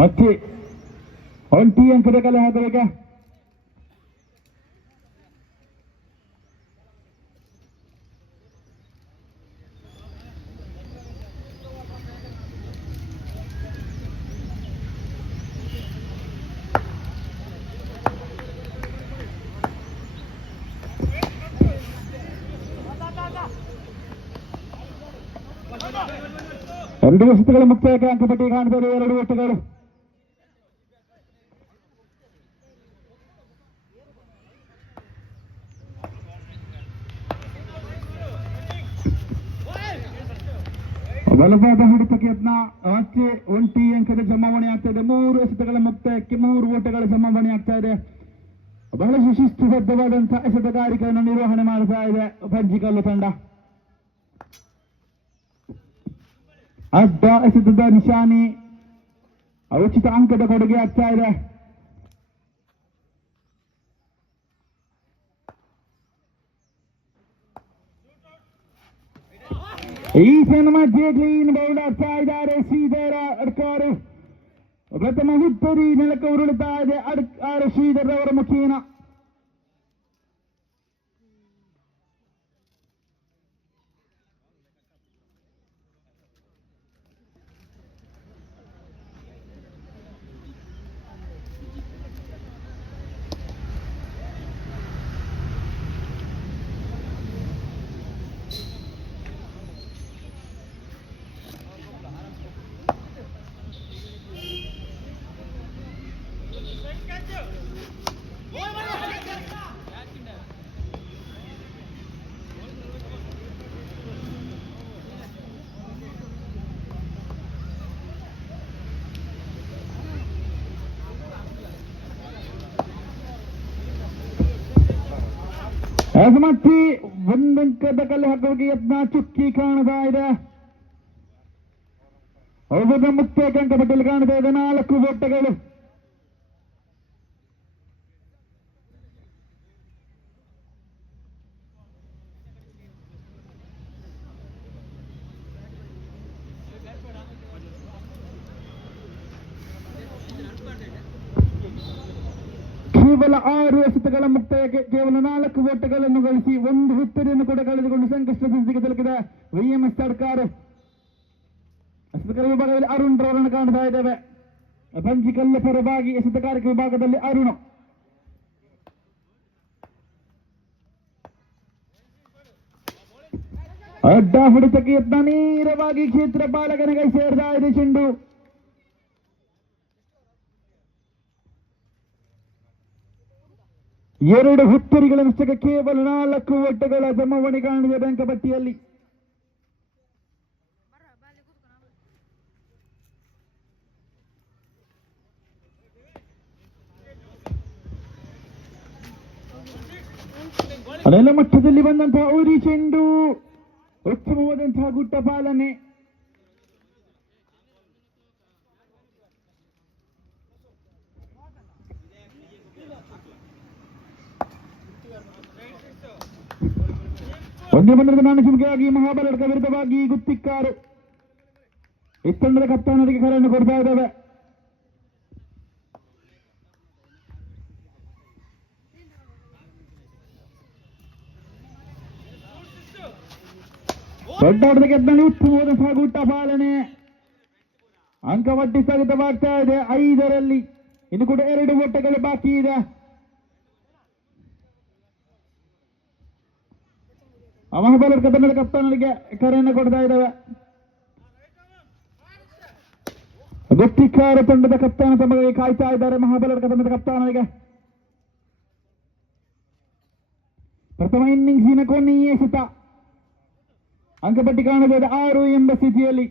ಮತ್ತೆ ಒಂಟಿ ಅಂಕದ ಕಲೆ ಹಾಕಬೇಕ. ಎರಡು ಎಸೆತಗಳ ಮುಕ್ತಾಯಕ್ಕೆ ಅಂಕಪಟ್ಟಿ ಕಾಣ್ತಾರೆ. ಎರಡು ಓಟಗಳು. ಬಲವಾದ ಹೊಡೆತಕ್ಕೆ ಯತ್ನ. ಆಚೆ ಒಂಟಿ ಅಂಕದ ಜಮಾವಣೆ ಆಗ್ತಾ ಇದೆ. 3 ಎಸೆತಗಳ ಮುಕ್ತಾಯಕ್ಕೆ 3 ಓಟಗಳ ಜಮಾವಣೆ ಆಗ್ತಾ ಇದೆ. ಬಹಳಷ್ಟು ಶಿಸ್ತುಬದ್ಧವಾದಂತಹ ಎಸೆತಗಾರಿಕೆಯನ್ನು ನಿರ್ವಹಣೆ ಮಾಡ್ತಾ ಇದೆ ಬಂಜಿಕಲ್ಲು ತಂಡ. ಅಡ್ಡ ಎಸೆತದ ನಿಶಾನಿ ಉಚಿತ ಅಂಕದ ಕೊಡುಗೆ ಆಗ್ತಾ ಇದೆ. ಈ ಮಧ್ಯೆ ಕ್ಲೀನ್ ಬೌಲ್ ಆಗ್ತಾ ಇದ್ದಾರೆ ಶ್ರೀಧರ ಅಡ್ಕಾರು. ಪ್ರಥಮ ಹುತ್ತರಿ ನೆಲಕ್ಕೆ ಉರುಳುತ್ತಾ ಇದೆ ಶ್ರೀಧರ್ ಅವರ ಮುಖೇನ. ಅಸಮರ್ಥಿ ಒಂದಂಕದ ಕಲ್ಲು ಹಾಕೋಕೆ ಯತ್ನ ಚುಕ್ಕಿ ಕಾಣ್ತಾ ಇದೆ. ಅವರ ಮುಕ್ತಾಯಕ್ಕೆ ಅಂಕಪಟ್ಟಿಯಲ್ಲಿ ಕಾಣ್ತಾ ಇದೆ 4 ಓಟಗಳು. ಕೇವಲ 6 ಎಸೆತಗಳ ಮುಕ್ತಾಯಕ್ಕೆ ಕೇವಲ 4 ಓಟಗಳನ್ನು ಗಳಿಸಿ 1 ಹುತ್ತರಿಯನ್ನು ಕೂಡ ಕಳೆದುಕೊಂಡು ಸಂಕಷ್ಟ ಸ್ಥಿತಿಗೆ ತಲುಪಿದ ವಿಎಂಎಸ್ ಸರ್ಕಾರ. ಎಸೆತಗಾರ ವಿಭಾಗದಲ್ಲಿ ಅರುಣ್ ರವರನ್ನು ಕಾಣ್ತಾ ಇದ್ದೇವೆ. ಬಂಜಿಕಲ್ಲು ಪರವಾಗಿ ಎಸೆತಗಾರಿಕೆ ವಿಭಾಗದಲ್ಲಿ ಅರುಣ್. ಅಡ್ಡ ಹೊಡೆತಕ್ಕೆ ಯತ್ನ ನೇರವಾಗಿ ಕ್ಷೇತ್ರ ಪಾಲಕನ ಕೈ ಸೇರ್ತಾ ಇದೆ ಚೆಂಡು. ಎರಡು ಹುತ್ತರಿಗಳ ನಷ್ಟಕ್ಕೆ ಕೇವಲ 4 ಓಟಗಳ ಜಮಾವಣೆ ಕಾಣಿದೆ ಅಂಕಪಟ್ಟಿಯಲ್ಲಿ. ಅದೆಲ್ಲ ಮಟ್ಟದಲ್ಲಿ ಬಂದಂತಹ ಉರಿ ಚೆಂಡು, ಉತ್ತಮವಾದಂತಹ ಗುಟ್ಟ ಪಾಲನೆ. ಒಂದೇ ಬಂದರದ ನಾಣಚಿಮಿಕೆಯಾಗಿ ಮಹಾಬಲರ್ಗ ವಿರುದ್ಧವಾಗಿ ಗುತ್ತಿಕ್ಕಾರು ಇತ್ತಂಡದ ಕಪ್ತಾನರಿಗೆ ಕರೆಯನ್ನು ಕೊಡ್ತಾ ಇದ್ದಾವೆ. ದೊಡ್ಡಾಟದ ಗೆದ್ದಲ್ಲಿ ಉತ್ತಮವಾದಂತಹ ಗುಟ್ಟ ಪಾಲನೆ. ಅಂಕಪಟ್ಟಿ ಸ್ಥಗಿತವಾಗ್ತಾ ಇದೆ 5ರಲ್ಲಿ. ಇನ್ನು ಕೂಡ 2 ಓಟಗಳು ಬಾಕಿ ಇದೆ. ಮಹಾಬಲರ್ಗ ತಂಡದ ಕಪ್ತಾನರಿಗೆ ಕರೆಯನ್ನು ಕೊಡ್ತಾ ಇದ್ದಾವೆ. ಗುತ್ತಿಕ್ಕಾರ ತಂಡದ ಕಪ್ತಾನ ತಮಗೆ ಕಾಯ್ತಾ ಇದ್ದಾರೆ. ಮಹಾಬಲರ್ಗ ತಂಡದ ಕಪ್ತಾನರಿಗೆ ಪ್ರಥಮ ಇನ್ನಿಂಗ್ಸಿನ ಕೊನೆಯ ಎಸೆತ. ಅಂಕಪಟ್ಟಿ ಕಾಣಬಹುದು 6 ಎಂಬ ಸ್ಥಿತಿಯಲ್ಲಿ.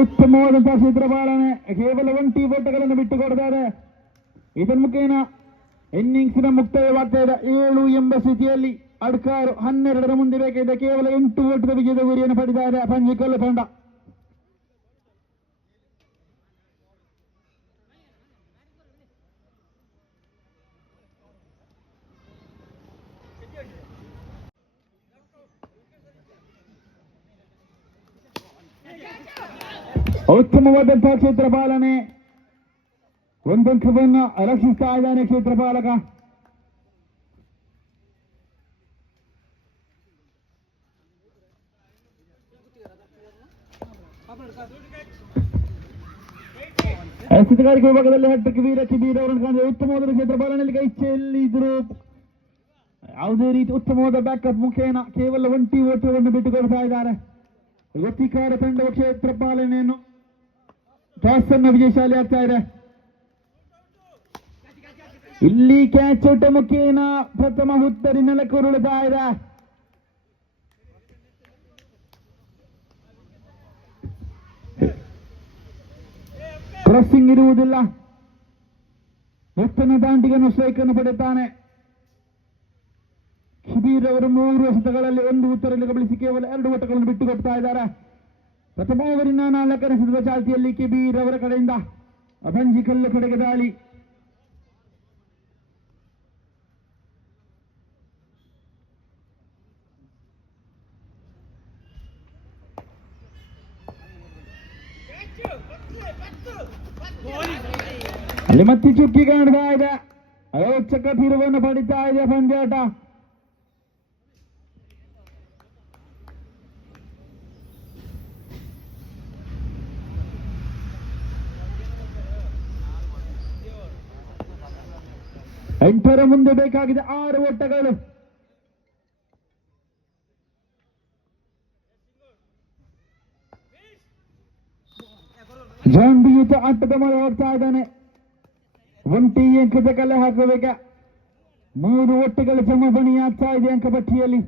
ಉತ್ತಮವಾದಂತಹ ಕ್ಷೇತ್ರ ಪಾಲನೆ. ಕೇವಲ 1 ಓಟಗಳನ್ನು ಬಿಟ್ಟುಕೊಡ್ತಾರೆ. ಇದರ ಮುಖೇನ ಇನ್ನಿಂಗ್ಸಿನ ಮುಕ್ತಾಯವಾಗ್ತಾ ಇದೆ 7 ಎಂಬ ಸ್ಥಿತಿಯಲ್ಲಿ. ಅಡ್ಕಾರು 12ರ ಮುಂದೆ ಬೇಕಿದೆ. ಕೇವಲ 8 ಓಟದ ವಿಜಯದ ಗುರಿಯನ್ನು ಪಡೆದಿದ್ದಾರೆ ಬಂಜಿಕಲ್ಲು ತಂಡ. ಉತ್ತಮವಾದಂತಹ ಕ್ಷೇತ್ರ ಪಾಲನೆ, ಒಂದಂಕವನ್ನು ರಕ್ಷಿಸ್ತಾ ಇದ್ದಾನೆ ಕ್ಷೇತ್ರ ಪಾಲಕ. ಸ್ಥಿತಿಗಾರಿಕೆ ವಿಭಾಗದಲ್ಲಿ ಹಟ್ಟಕ್ಕೆ ವೀರ ಕಿಬೀರ್ ಅವರನ್ನು ಕಾಣಿದೆ. ಉತ್ತಮವಾದ ಕ್ಷೇತ್ರ ಪಾಲನೆಯಲ್ಲಿ ಇಚ್ಛೆಯಲ್ಲಿ ಇದ್ರು ಯಾವುದೇ ರೀತಿ ಉತ್ತಮವಾದ ಬ್ಯಾಕಪ್ ಮುಖೇನ ಕೇವಲ ಒಂಟಿ ಓಟವನ್ನು ಬಿಟ್ಟುಕೊಡ್ತಾ ಇದ್ದಾರೆ. ಗೊತ್ತಿಕಾರ ತಂಡದ ಕ್ಷೇತ್ರ ಪಾಲನೆಯನ್ನು ಟಾಸ್ ಅನ್ನು ವಿಜಯಶಾಲಿ ಆಗ್ತಾ ಇದೆ. ಇಲ್ಲಿ ಕ್ಯಾಚ್ ಔಟ್ ಮುಖೇನ ಪ್ರಥಮ ಉತ್ತರಿ ನೆಲಕ್ಕೆ ಉರುಳುತ್ತಾ ಇದೆ. ಕ್ರಾಸಿಂಗ್ ಇರುವುದಿಲ್ಲ. ಮುತ್ತನ ದಾಂಡಿಗನ್ನು ಸ್ಟ್ರೈಕ್ ಅನ್ನು ಪಡೆಯುತ್ತಾನೆ. ಶಿಬೀರ್ ಅವರು 3 ಎಸೆತಗಳಲ್ಲಿ 1 ಉತ್ತರದಲ್ಲಿ ಗಮನಿಸಿ ಕೇವಲ 2 ಓಟಗಳನ್ನು ಬಿಟ್ಟುಕೊಡ್ತಾ ಇದ್ದಾರೆ. ಪ್ರಥಮ ಓವರಿನ 4ನೇ ಎಸೆತದ ಚಾಲ್ತಿಯಲ್ಲಿ ಕಿಬೀರ್ ಅವರ ಕಡೆಯಿಂದ ಅಭಂಜಿಕಲ್ಲು ಕಡೆಗೆ ದಾಳಿ. ಅಲ್ಲಿ ಮತ್ತೆ ಚುಕ್ಕಿ ಕಾಣ್ತಾ ಇದೆ. ಅಯೋಚಕ ತಿರುವನ್ನು ಪಡಿತಾ ಇದೆ ಪಂದ್ಯಾಟ. ಎಂಟರ ಮುಂದೆ ಬೇಕಾಗಿದೆ 6 ಓಟಗಳು. ಜಾಂಬಿಯುತ ಆಟದ ಮೇಲೆ ಹೋಗ್ತಾ ಇದ್ದಾನೆ. ಒಂಟಿ ಅಂಕದ ಕಲೆ ಹಾಕಬೇಕ. 3 ಓಟಗಳು ಜಮಾವಣೆ ಆಗ್ತಾ ಇದೆ ಅಂಕಪಟ್ಟಿಯಲ್ಲಿ.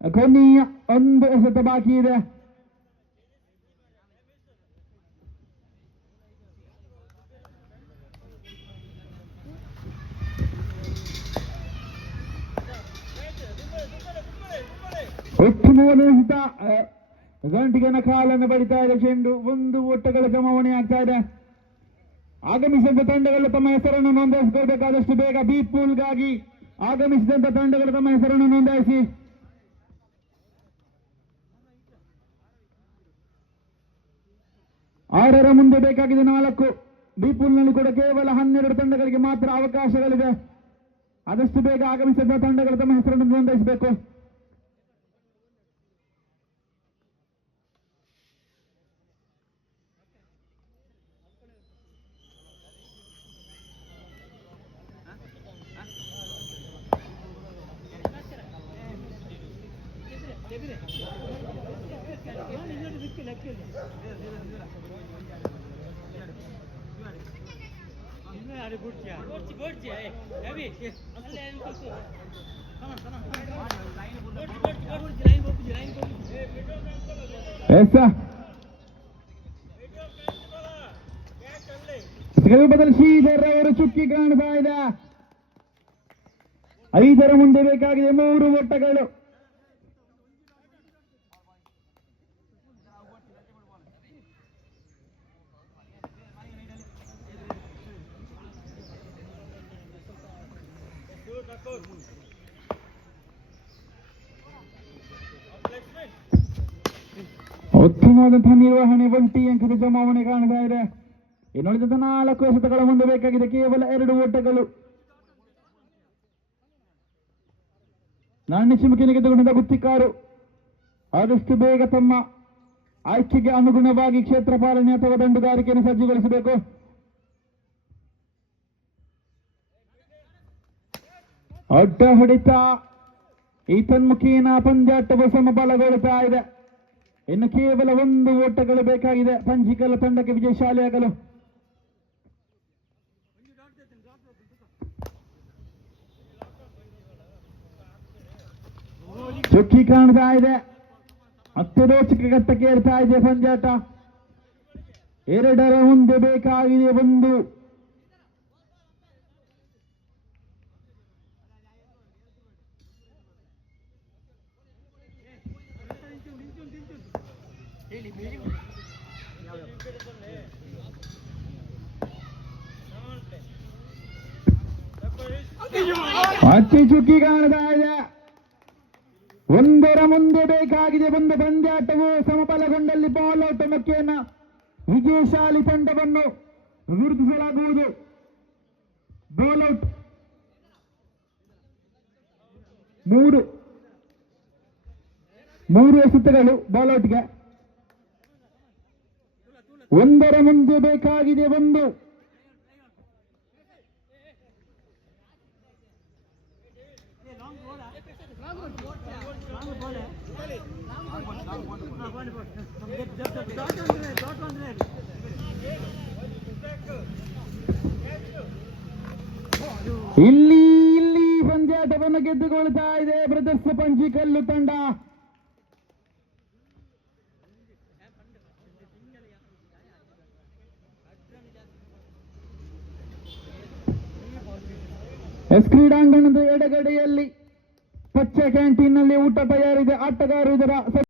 ಕೊನೆಯ 1 ಎಸೆತ ಬಾಕಿ ಇದೆ. ಉತ್ತಮವಾದ ಎಸೆತ. ಗಂಟಿಗನ ಕಾಲನ್ನು ಬಡಿತಾ ಇದೆ ಚೆಂಡು. 1 ಓಟಗಳ ಜಮಾವಣೆ ಆಗ್ತಾ ಇದೆ. ಆಗಮಿಸಿದಂತ ತಂಡಗಳು ತಮ್ಮ ಹೆಸರನ್ನು ನೋಂದಾಯಿಸಿಕೊಳ್ಳಬೇಕಾದಷ್ಟು ಬೇಗ. ಬಿ ಪೂಲ್ಗಾಗಿ ಆಗಮಿಸಿದಂತ ತಂಡಗಳು ತಮ್ಮ ಹೆಸರನ್ನು ನೋಂದಾಯಿಸಿ. ಆರರ ಮುಂದೆ ಬೇಕಾಗಿದೆ 4. ಬಿ ಪೂಲ್ನಲ್ಲಿ ಕೂಡ ಕೇವಲ 12 ತಂಡಗಳಿಗೆ ಮಾತ್ರ ಅವಕಾಶಗಳಿದೆ. ಆದಷ್ಟು ಬೇಗ ಆಗಮಿಸಿದಂತ ತಂಡಗಳು ತಮ್ಮ ಹೆಸರನ್ನು ನೋಂದಾಯಿಸಬೇಕು. ಬದಲು ಶ್ರೀಧರ್ ಅವರು ಚುಕ್ಕಿ ಕಾಣ್ತಾ ಇದೆ. 5ರ ಮುಂದೆ ಬೇಕಾಗಿದೆ 3 ಓಟಗಳು. ಉತ್ತಮವಾದಂತಹ ನಿರ್ವಹಣೆ. 1 ಅಂಕದ ಜಮಾವಣೆ ಕಾಣ್ತಾ ಇದೆ. ಇನ್ನುಳಿದ 4 ಎಸೆತಗಳ ಮುಂದೆ ಬೇಕಾಗಿದೆ ಕೇವಲ 2 ಓಟಗಳು. ನಾಣ್ಯ ಚಿಮುಕಿನ ಗೆದ್ದುಕೊಂಡಿದ್ದ ಗುತ್ತಿಕಾರು ಆದಷ್ಟು ಬೇಗ ತಮ್ಮ ಆಯ್ಕೆಗೆ ಅನುಗುಣವಾಗಿ ಕ್ಷೇತ್ರ ಪಾಲನೆ ಅಥವಾ ದಂಡುಗಾರಿಕೆಯನ್ನು ಸಜ್ಜುಗೊಳಿಸಬೇಕು. ಅಡ್ಡ ಹೊಡಿತ ಈತನ್ಮುಖಿನ ಪಂದ್ಯಾಟವು ಸಮಬಲಗೊಳ್ಳುತ್ತಾ ಇದೆ. ಇನ್ನು ಕೇವಲ 1 ಓಟಗಳು ಬೇಕಾಗಿದೆ ಪಂಜಿಕಲ ತಂಡಕ್ಕೆ ವಿಜಯಶಾಲಿಯಾಗಲು. ಚುಕ್ಕಿ ಕಾಣ್ತಾ ಇದೆ. ಅತ್ಯರೋಚಕ ಘಟ್ಟಕ್ಕೆ ಏರ್ತಾ ಇದೆ ಪಂದ್ಯಾಟ. 2ರ ಮುಂದೆ ಬೇಕಾಗಿದೆ 1. ಅತಿ ಚುಕ್ಕಿ ಕಾಣ್ತಾ ಇದೆ. ಒಂದರ ಮುಂದೆ ಬೇಕಾಗಿದೆ ಒಂದು ಪಂದ್ಯಾಟವು ಸಮಬಲಗೊಂಡಲ್ಲಿ ಬಾಲ್ ಔಟ್ ಮೊಕ್ಕೆಯನ್ನ ವಿಜಯಶಾಲಿ ತಂಡವನ್ನು ಗುರುತಿಸಲಾಗುವುದು. ಬಾಲ್ ಔಟ್ ಮೂರು ಎಸೆತಗಳು ಬಾಲ್ ಔಟ್ಗೆ. ಒಂದರ ಮುಂದೆ ಬೇಕಾಗಿದೆ ಒಂದು. ಇಲ್ಲಿ ಪಂದ್ಯಾಟವನ್ನು ಗೆದ್ದುಕೊಳ್ತಾ ಇದೆ ಬ್ರದರ್ಸ್ ಪಂಚಿಕಲ್ಲು ತಂಡ. ಎಸ್ ಕ್ರೀಡಾಂಗಣದ ಎಡಗಡೆಯಲ್ಲಿ ಪಚ್ಚೆ ಕ್ಯಾಂಟೀನ್ನಲ್ಲಿ ಊಟ ತಯಾರಿದೆ. ಆಟಗಾರರು ಇದರ